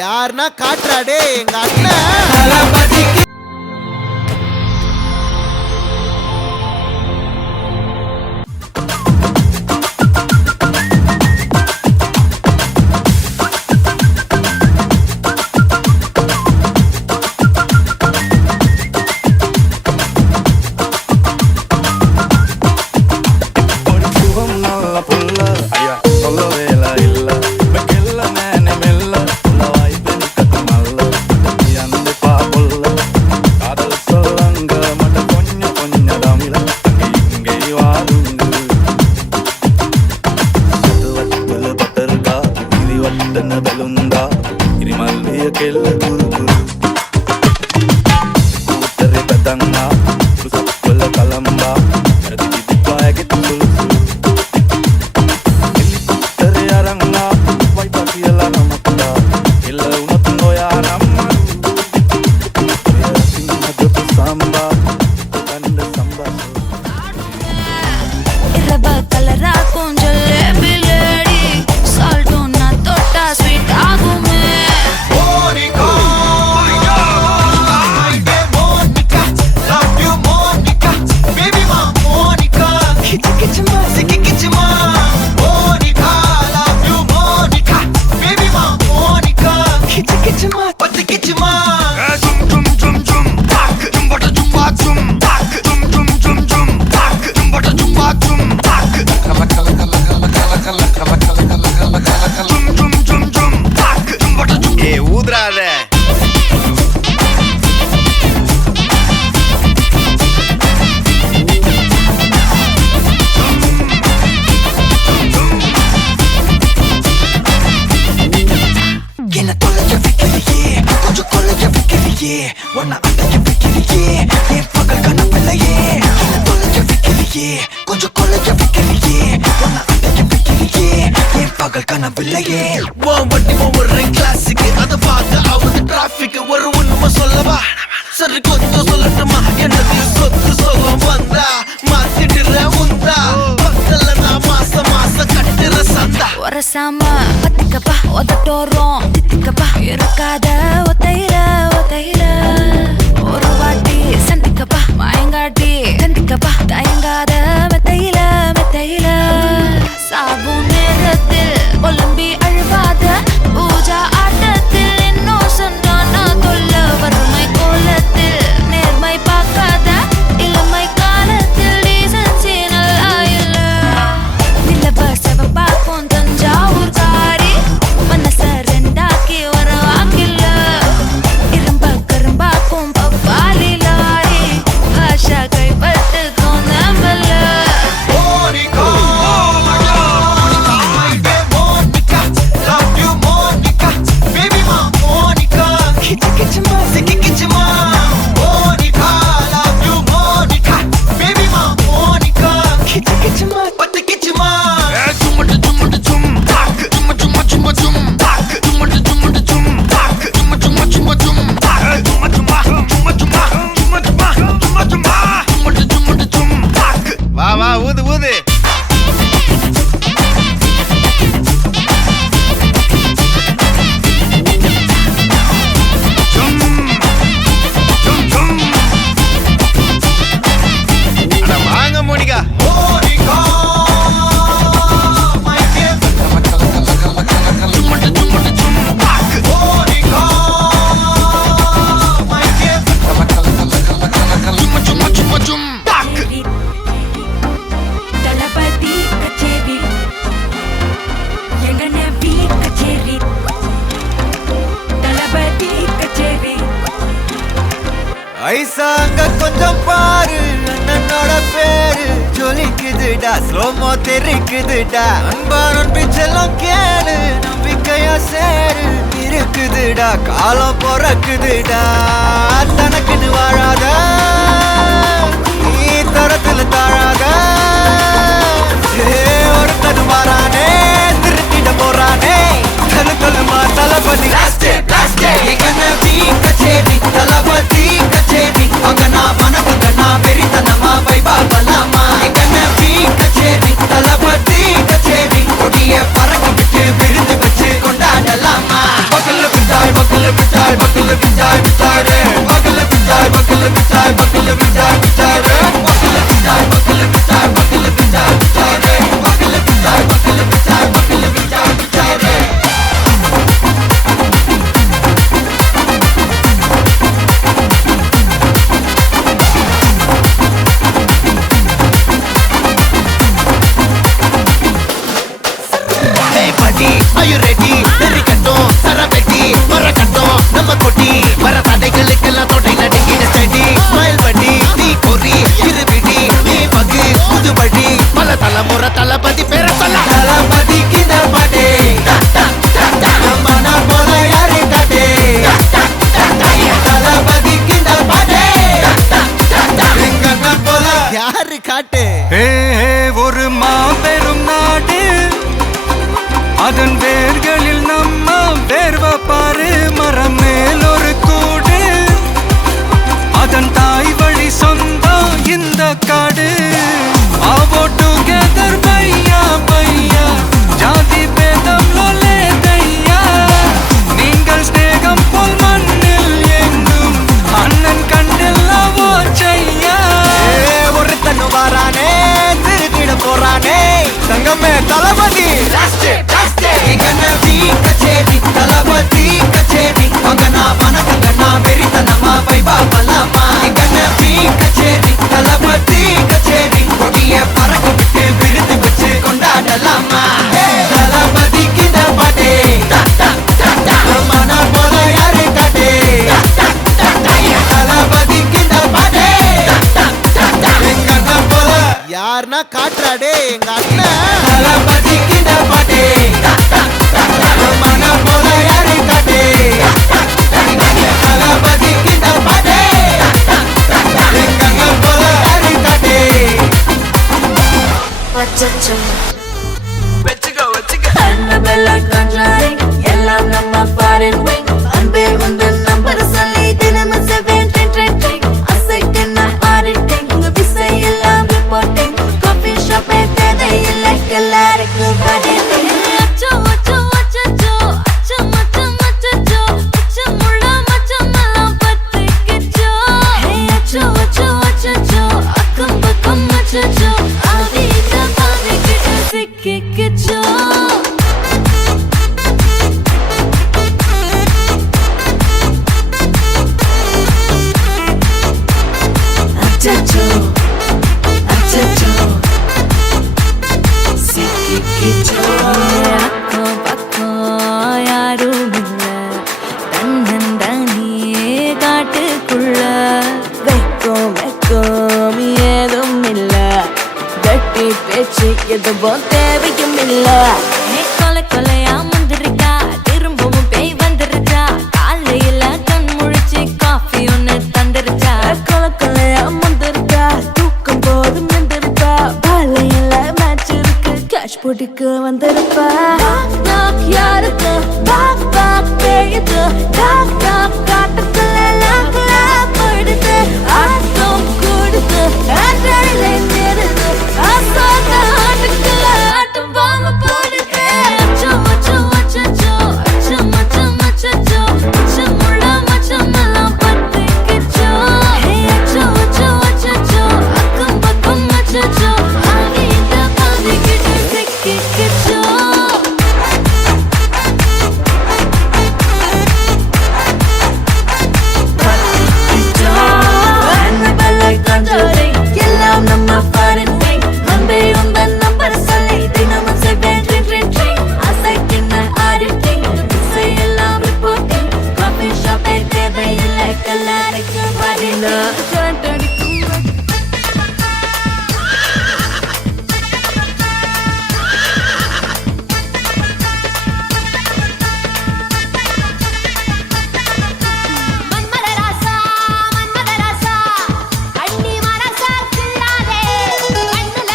யாருன்னா காட்டுறாடே எங்க அண்ணன் கொஞ்சம் கொலைய வைக்கிறியே என் பகல் கனவில்லையே வண்டி ஒவ்வொரு கிளாஸுக்கு அதை பார்க்க ஆகுது டிராபிக் ஒரு உண்மை சொல்லவா சரி கொஞ்சம் சொல்லட்டுமா என்னது சொத்து சோகம் வந்தா மாத்திடுற உந்தா பக்கத்துல நான் மாசம் கட்டுற சந்தா ஒரசாம பத்திக்கப்பா ஒதட்டோரம் தித்திக்கப்பா இருக்காத ஒத்தையில ஒரு வாட்டி சந்திக்கப்பா மாயங்காட்டி சந்திக்கப்பா தயங்காத மெத்தையில சாபு நேரத்தில் ஒலம்பி அழுவாத பூஜா ஆட்டத்தில் இன்னும் சொன்னானா தொல்ல வறுமை கோலத்தில் நேர்மை பார்க்காத இளமை காலத்தில் டீசன்சி நல்லா இல்ல நிலவ செவப்பாக்கும் தஞ்சாவூர் காரி மனச ரெண்டாக்கி வர வாக்கில்ல இரும்ப கரும்பாக்கும் பப்பாலி லாரி பாஷா கைப்பட்டுக்கும் நம்பல வா ஊது ஊது வாங்க மோனிகா ஐசாங்க கொஞ்சம் பாரு அண்ணனோட பேரு ஜொலிக்குதுடா ஸ்லோமோ தெரிக்குதுடா அன்பானன் பிச்செல்லாம் கேளு நம்பிக்கையா சேரு இருக்குதுடா காலம் பிறக்குதுடா தனக்குன்னு வாழாத யாருன்னா காட்டுறாடே எங்க அண்ணன் தளபதி கிட்ட பாட்டே மன போல யாரு காட்டே தளபதி கிட்ட பாட்டே எங்க அண்ணன் போல யாரு காட்டே அச்சச்சோ வெச்சுக்க அன்னபெல்ல கான்ட்ராரிங் எல்லாம் நம்ம ஃபாரின் விங் அன்பே உந்தன் நம்பர் சொல்லி தினமும் 7 ட்ரெண்டிங் அசைக்கன ஆடிட்டிங் உங்க விசை எல்லாம் ரிப்போர்ட்டிங் காஃபி ஷாப் தேதை இல்லை எல்லாருக்கும் பதில் அச்சோ அச்சோ அச்சச்சோ அச்சோ மச்சம் அச்சச்சோ அச்சமுள்ள மச்சம் எல்லாம் பத்திக்கிச்சோ ஹே அச்சோ அச்சோ அச்சச்சோ அக்கம் பக்கம் அச்சச்சோ ஆதிட்ட பாதிக்கிட்டு சிக்கிக்கிச்சோ அச்சச்சோ அச்சச்சோ சிக்கிக்கிச்சோ அக்கம் பக்கம் யாரும் இல்ல தன்னந்தனியே காட்டுக்குள்ள வெக்கம் வெக்கம் ஏதும் இல்ல கட்டி பேச்சு எதுவும் தேவையும் இல்ல கொலை கொலையா முந்திருக்கா திரும்பவும் பேய் வந்துருச்சா காலையில கண் முழிச்சு காஃபி ஒன்னு தந்துருச்சா கொலை கொலையா முந்திருக்கா தூக்கம் போதும் நின்றுருப்பா பாலையில மேட்ச் இருக்கு கேஷ் போட்டுக்கு வந்திருப்பா யாருக்கு பாக் பாக் பேயுது டாக் டாக் காட்டுக்குள்ள லாக்ல போயிடுது ஆட்டம் கூடுது ஆட்டையில நிறுது ஆசாத ஆட்டுக்குள்ள ஆட்டம் பாம போடுது அச்சோ அச்சோ அச்சச்சோ அச்சோ மச்சம் அச்சச்சோ அச்சமுள்ள மச்சம் எல்லாம் பத்திக்கிச்சோ ஹே அச்சோ அச்சோ அச்சச்சோ அக்கம் பக்கம் அச்சச்சோ ஆகிட்ட பாதிக்கிட்டு சிக்கிக்கிச்சோ எல்லாம் நம்ம ஃபாரின் விங் அன்பே உந்தன் நம்பர் சொல்லி தினமும் 7 ட்ரெண்டிங் அசைக்கின ஆடிட்டிங் இசை எல்லாம் ரிப்போர்ட்டிங் காஃபி ஷாப் தேவை இல்லை எல்லாருக்கும் பதில் கண்டடிக்கும் மன்மதராசா மன்மதராசா அண்ணி மனசா கிள்ளாதே கண்ணுல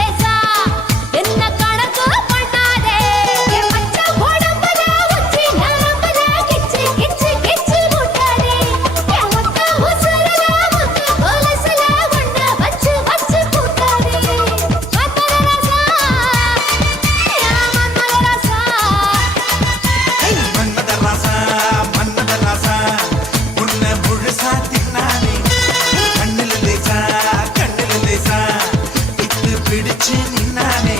லேசா என்ன கணக்கு பண்ணாதே என் மச்ச உடம்புல உச்சி நரம்புல கிச்சு கிச்சு கிச்சு முட்டாதே என் மொத்த உசுருல முத்து கொலுசுல உன்னை வச்சு வச்சு கூட்டாதே மன்மதராசா யா மன்மதராசா மன்மதராசா உன்னை முழுசா தின்னானே கண்ணில் லேசா இத்து பிடிச்சு நின்னானே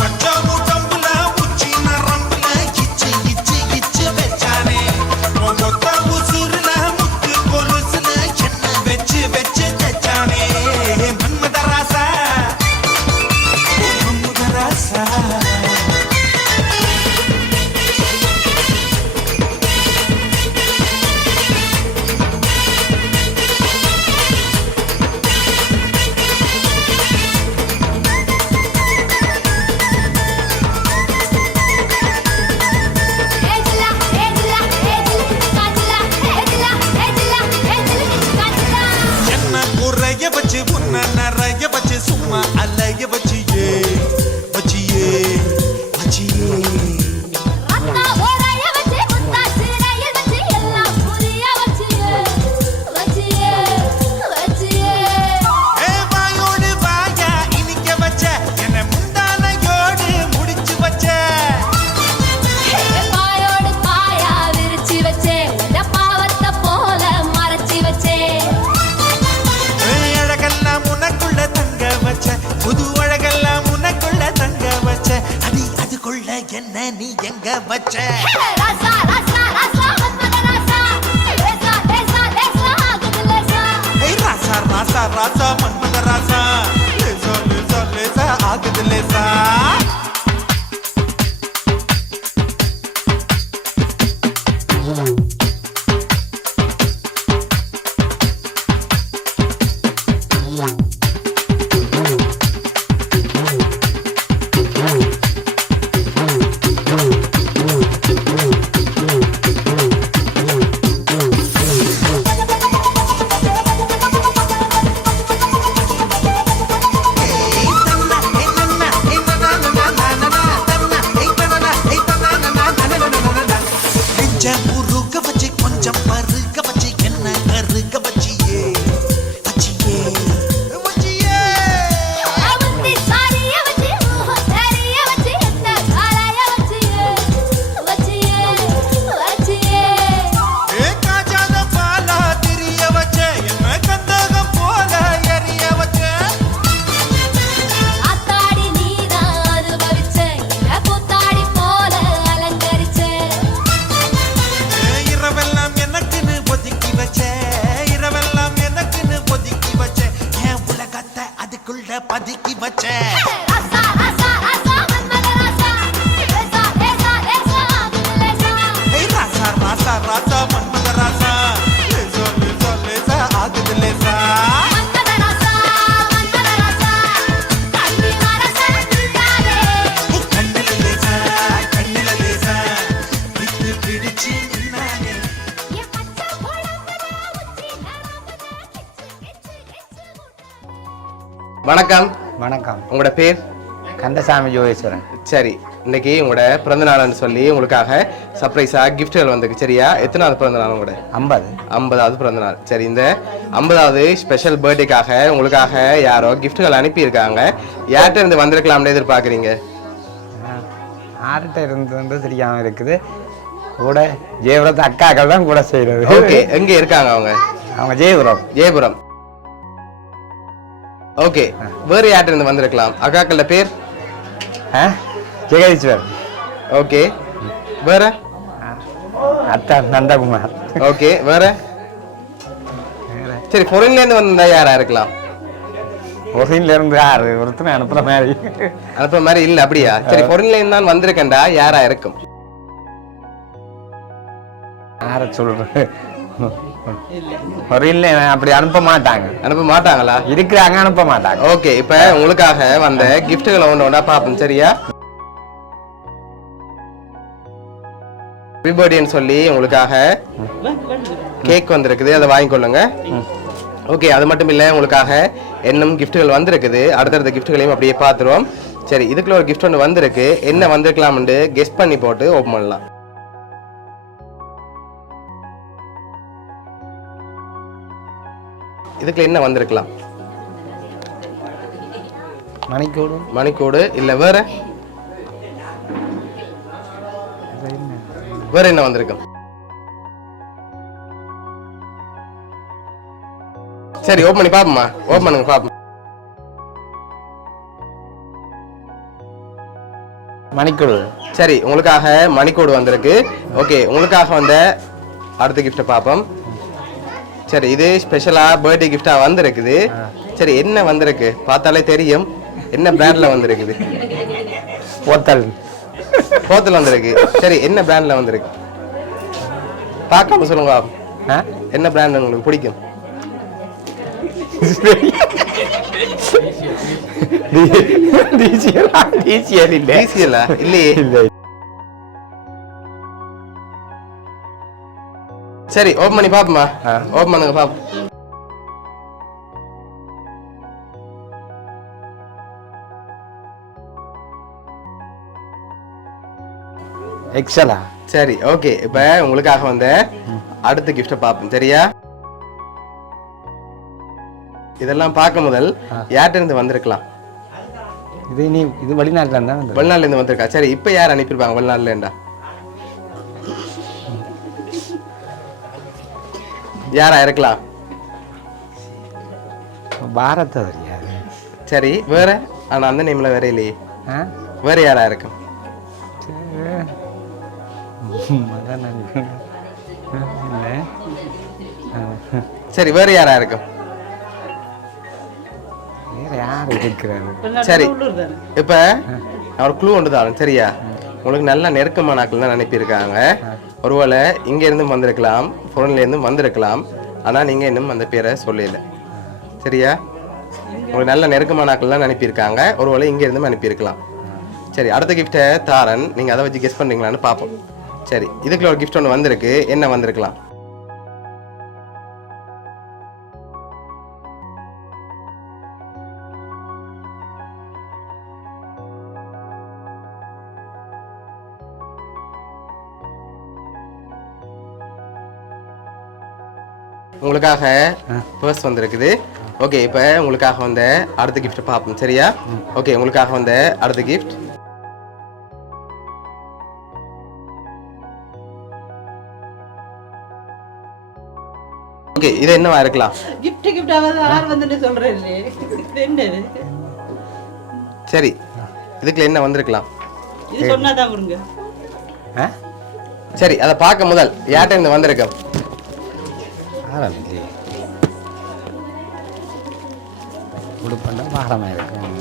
கொஞ்சம் உடம்புல உச்சி நரம்புல இச்சு இச்சு இச்சு வச்சானே மொத்த உசுருல முத்து கொலுசுல என்ன வச்சு வச்சு தச்சானே மன்மதராசா மன்மதராசா ஏஜ்லா ஏஜ்லா காஜ்லா ஏஜ்லா காஜ்லா என்ன குறைய வச்சு உன்ன நிறைய வச்சு சும்மா அலைய வச்சியே அண்ணா ஓரைய வச்சு முத்தா சிறைய வச்சு எல்லாம் புரிய வச்சியே ஏ வாயோடு வாயா இனிக்க வச்ச என்ன முந்தானையோடு முடிச்சு வச்ச பாயோடு பாயா விரிச்சு வச்சே உன்ன பாவத்தை போல மறைச்சு வச்சே அழகெல்லாம் உனக்குள்ள தங்க வச்ச புது அழகெல்லாம் உனக்குள்ள தங்க வச்ச அடி அதுக்குள்ள என்ன நீ எங்க வச்ச ராசா ராசா ராசா மன்மதராசா லேசா லேசா லேசா ஆகுது லேசா ஏய் ராசா மன்மதராசா லேசா ஆகுது லேசா வணக்கம். வணக்கம். உங்களோட பேர்? கந்தசாமி ஜோகேஸ்வரன். சரி, இன்னைக்கு உங்களோட பிறந்த நாள்னு சொல்லி உங்களுக்காக சர்ப்ரைஸா கிஃப்ட்கள் வந்திருக்கு. சரியா? எத்தனாவது பிறந்த நாள் உங்களோட? 50வது பிறந்த நாள். சரி, இந்த 50வது ஸ்பெஷல் பர்த்டேக்காக உங்களுக்காக யாரோ கிஃப்ட்கள் அனுப்பியிருக்காங்க. யார்கிட்ட இருந்து வந்திருக்கலாம்னு எதிர்பார்க்குறீங்க? யார்கிட்ட இருந்து தெரியாம இருக்குது. கூட ஜெயபுரத்து அக்காக்கள் தான் கூட செய்யறது. ஓகே, எங்க இருக்காங்க அவங்க? அவங்க ஜெயபுரம். ஓகே, வேறு யார்கிட்ட இருந்து வந்திருக்கலாம்? அக்காக்கள பேர்? ஜெகதீஸ்வர். ஓகே, வேற? அத்தா நந்தகுமார். ஓகே, வேற? சரி, ஃபாரின்ல இருந்து வந்தா யாரா இருக்கலாம்? ஒரின்ல இருந்து யாரு ஒருத்தனை அனுப்புற மாதிரி இல்ல. அப்படியா? சரி, ஃபாரின்ல இருந்து தான் வந்திருக்கேன்டா, யாரா இருக்கும்? யார சொல்றது? ஒரின்ல அப்படி அனுப்ப மாட்டாங்களா? இருக்கிறாங்க, அனுப்ப மாட்டாங்க. ஓகே, இப்ப உங்களுக்காக வந்த கிஃப்ட்களை ஒண்ணா பாப்போம். சரியா? ஹாப்பி பர்த்டேன்னு சொல்லி உங்களுக்காக கேக் வந்திருக்குது, அதை வாங்கிக்கொள்ளுங்க. ஓகே, அது மட்டும் இல்லை, உங்களுக்காக இன்னும் கிஃப்ட்கள் வந்திருக்குது. அடுத்தடுத்த கிஃப்ட்களையும் அப்படியே பார்த்துருவோம். சரி, இதுக்குள்ள ஒரு கிஃப்ட் ஒன்று வந்திருக்கு. என்ன வந்திருக்கலாம்னு கெஸ் பண்ணி போட்டு ஓப்பன் பண்ணலாம். இதுக்குள்ள என்ன வந்திருக்கலாம்? மணிக்கூடு இல்ல வேற என்ன வந்திருக்கும்? சரி, ஓபன் பண்ணி பாப்போமா? ஓபன் பண்ணுங்க பாப்போம். மணிக்கூடு. சரி, உங்களுக்காக மணிக்கூடு வந்திருக்கு. ஓகே, உங்களுக்காக வந்த அடுத்த கிஃப்ட் பாப்போம். சரி, இது ஸ்பெஷலா பர்த்டே கிஃப்டா வந்திருக்குது. சரி, என்ன வந்திருக்கு? பார்த்தாலே தெரியும். என்ன பிராண்ட்ல வந்திருக்குது? போத்தல் வந்திருக்கு. சரி, என்ன பிராண்ட்ல வந்திருக்கு? பார்க்காம சொல்லுங்க. என்ன பிராண்ட் உங்களுக்கு பிடிக்கும்? இல்லையே. சரி, ஓபன் பண்ணி பாப்போமா? ஓபன் பண்ணுங்க பாப்போம். எக்ஸலா. சரி, ஓகே, இப்ப உங்களுக்காக வந்த அடுத்த கிஃப்ட பாப்போம். சரியா? இதெல்லாம் பார்க்க முதல் யார்கிட்ட இருந்து வந்திருக்கலாம்? இது வெளிநாட்டுல இருந்தா வெளிநாட்டுல இருந்து வந்திருக்கா. சரி, இப்ப யார் அனுப்பியிருப்பாங்க வெளிநாட்டுல இருந்தா? யாரா இருக்கலாம்? பாரத். சரி, வேற? ஆனா அந்த நேம்ல வேற இல்லையே. வேற யாரா இருக்கும்? சரி, வேற யாரா இருக்கும்? சரி, இப்ப ஒரு க்ளூ ஒன்று தான். சரியா? உங்களுக்கு நல்ல நெருக்கமான ஆட்கள் தான் அனுப்பியிருக்காங்க. ஒருவேளை இங்க இருந்தும் வந்திருக்கலாம், ஃபோன்ல இருந்தும் வந்திருக்கலாம். ஆனா நீங்க இன்னும் அந்த பேரை சொல்லல. சரியா? உங்களுக்கு நல்ல நெருக்கமான ஆட்கள் தான் அனுப்பியிருக்காங்க. ஒருவேளை இங்க இருந்தும் அனுப்பியிருக்கலாம். சரி, அடுத்த கிஃப்டை தாரன், நீங்க அதை வச்சு கெஸ் பண்றீங்களான்னு பார்ப்போம். சரி, இதுக்குள்ள ஒரு கிஃப்ட் ஒன்று வந்திருக்கு. என்ன வந்திருக்கலாம்? உங்களுக்காக பர்ஸ் வந்திருக்குது. ஓகே, இப்போ உங்களுக்காக வந்த அடுத்த கிஃப்ட் பார்ப்போம். சரியா? ஓகே, உங்களுக்காக வந்த அடுத்த கிஃப்ட். ஓகே, இது என்னவா இருக்கலாம்? சரி, இதுக்குள்ள என்ன வந்திருக்கலாம்? சரி, அதை பார்க்க முதல் யார்கிட்ட இருந்து வந்திருக்க?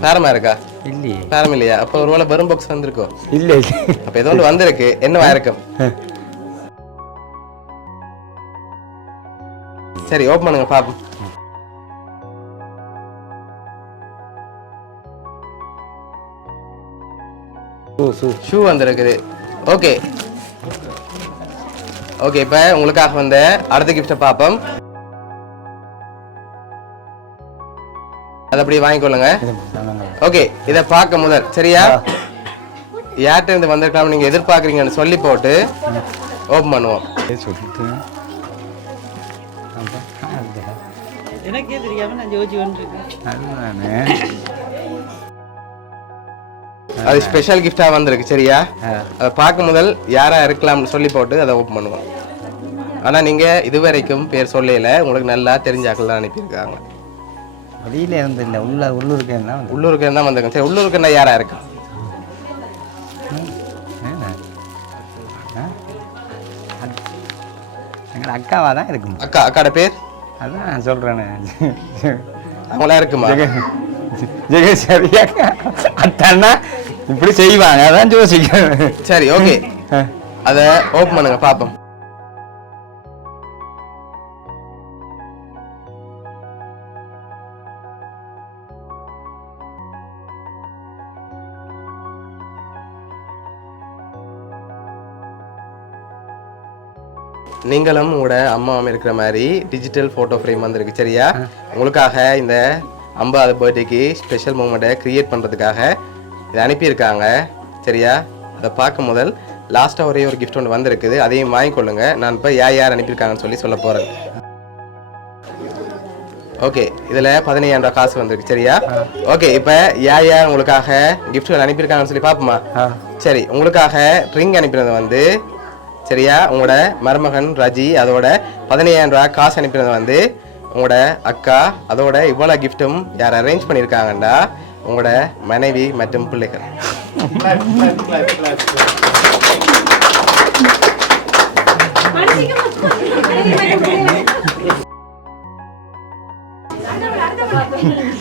பேரமா இருக்கா? இல்லையே. பேரம் இல்லையா? அப்ப ஒருவேளை வெறும் பாக்ஸ் வந்திருக்கோ? இல்ல. அப்ப ஏதோ ஒன்று வந்திருக்கு. என்னவா இருக்கும்? சரி, ஓபன் பண்ணுங்க பாப்போம். ஷூ வந்திருக்குது. ஓகே ஓகே, இப்ப உங்களுக்காக வந்த அடுத்த கிஃப்ட பாப்போம். அதை அப்படியே வாங்கிக்கொள்ளுங்க. ஓகே, இதை பார்க்க முதல் சரியா யார்கிட்ட இருந்து வந்திருக்கலாம் நீங்க எதிர்பார்க்குறீங்கன்னு சொல்லி போட்டு ஓப்பன் பண்ணுவோம். சொல்லிட்டு எனக்கே தெரியாம நான் ஜோஜி வந்துருக்கேன். அதுதானே அது ஸ்பெஷல் கிஃப்டா வந்திருக்கு சரியா. அதை பார்க்க முதல் யாரா இருக்கலாம்னு சொல்லி போட்டு அதை ஓப்பன் பண்ணுவோம். ஆனா நீங்க இதுவரைக்கும் பேர் சொல்லல, உங்களுக்கு நல்லா தெரிஞ்சாக்கள் தான் அனுப்பியிருக்காங்க. வெளியில இருந்து இல்லை உள்ளூருக்கு என்ன உள்ளூருக்கு தான் வந்திருக்கேன். சரி, உள்ளூருக்கு என்ன யாரா இருக்கா? எங்களோட அக்காவா தான் இருக்கும். அக்காட பேர் அதான் சொல்றேனே, அவங்களா இருக்குமா? ஜெகேஸ்வரி அக்கா. அத்தான்னா இப்படி செய்வாங்க, அதான் யோசிக்கிறேன். சரி ஓகே, அதை ஓப்பன் பண்ணுங்க பாப்போம். நீங்களும் உங்களோட அம்மாவும் இருக்கிற மாதிரி டிஜிட்டல் ஃபோட்டோ ஃப்ரேம் வந்திருக்கு சரியா. உங்களுக்காக இந்த 50வது பர்த்டேக்கு ஸ்பெஷல் மூமெண்ட்டை க்ரியேட் பண்ணுறதுக்காக இதை அனுப்பியிருக்காங்க சரியா. அதை பார்க்க முதல் லாஸ்ட்டாக ஒரே ஒரு கிஃப்ட் ஒன்று வந்திருக்குது, அதையும் வாங்கிக்கொள்ளுங்க. நான் இப்போ யார் அனுப்பியிருக்காங்கன்னு சொல்லி சொல்ல போகிறேன். ஓகே, இதில் 15,000 ரூபா காசு வந்திருக்கு சரியா. ஓகே, இப்போ யார் உங்களுக்காக கிஃப்ட்கள் அனுப்பியிருக்காங்கன்னு சொல்லி பார்ப்போமா. சரி, உங்களுக்காக ரிங் அனுப்பினது வந்து சரியா உங்களோட மருமகன் ரஜி, அதோட 15,000 ரூபா காசு அனுப்பினது வந்து உங்களோட அக்கா, அதோட இவ்வளோ கிஃப்ட்டும் யார் அரேஞ்ச் பண்ணியிருக்காங்கண்டா உங்களோட மனைவி மற்றும் பிள்ளைகள்.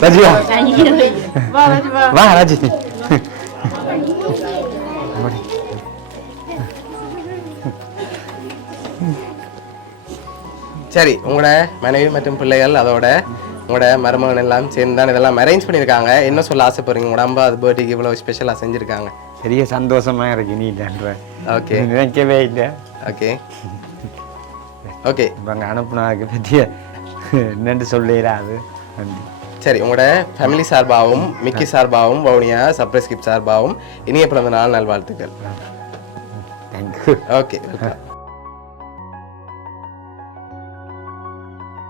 ரஜியா வா ராஜி. சரி, உங்களோட மனைவி மற்றும் பிள்ளைகள் அதோட உங்களோட மருமகன் எல்லாம் சேர்ந்து தான் இதெல்லாம் அரேஞ்ச் பண்ணியிருக்காங்க. என்ன சொல்ல ஆசைப்படுறீங்க? உங்களோட 50வது பர்த்டேக்கு இவ்வளோ ஸ்பெஷலாக செஞ்சுருக்காங்க. பெரிய சந்தோஷமா இருக்கு. நீ இல்லைன்ற ஓகே, நினைக்கவே இல்லை. ஓகே ஓகே, இவங்க அனுப்புனாக்கு பற்றிய என்னென்று சொல்லிடாது. சரி, உங்களோட ஃபேமிலி சார்பாகவும் மிக்கி சார்பாகவும் வவுனியா சர்ப்ரைஸ் கிஃப்ட் சார்பாகவும் இனிய பிறந்த நாள் நல்வாழ்த்துக்கள். தேங்க்யூ. ஓகே.